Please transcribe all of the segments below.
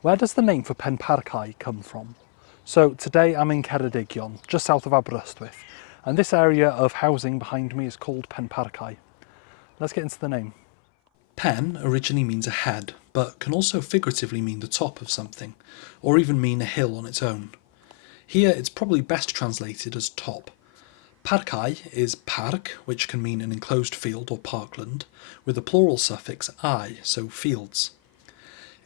Where does the name for Penparcau come from? So today I'm in Ceredigion, just south of Aberystwyth, and this area of housing behind me is called Penparcau. Let's get into the name. Pen originally means a head, but can also figuratively mean the top of something, or even mean a hill on its own. Here it's probably best translated as top. Parcau is parc, which can mean an enclosed field or parkland, with the plural suffix "I", so fields.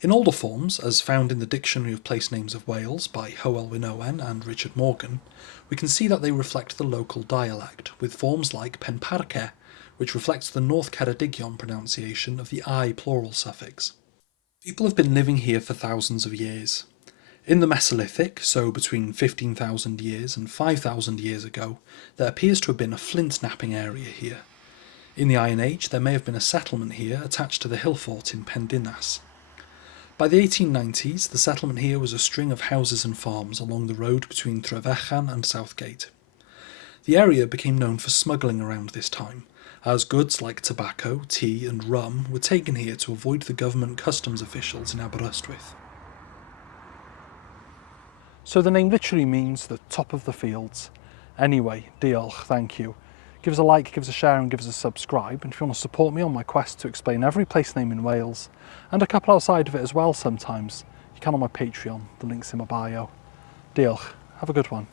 In older forms, as found in the Dictionary of Place Names of Wales by Hywel Owen and Richard Morgan, we can see that they reflect the local dialect, with forms like Penparcau, which reflects the North Ceredigion pronunciation of the I plural suffix. People have been living here for thousands of years. In the Mesolithic, so between 15,000 years and 5,000 years ago, there appears to have been a flint knapping area here. In the Iron Age, there may have been a settlement here attached to the hill fort in Pendinas. By the 1890s, the settlement here was a string of houses and farms along the road between Tirlun and Southgate. The area became known for smuggling around this time, as goods like tobacco, tea and rum were taken here to avoid the government customs officials in Aberystwyth. So the name literally means the top of the fields. Anyway, diolch, thank you. Give us a like, give us a share and give us a subscribe. And if you want to support me on my quest to explain every place name in Wales, and a couple outside of it as well sometimes, you can on my Patreon, the link's in my bio. Diolch, have a good one.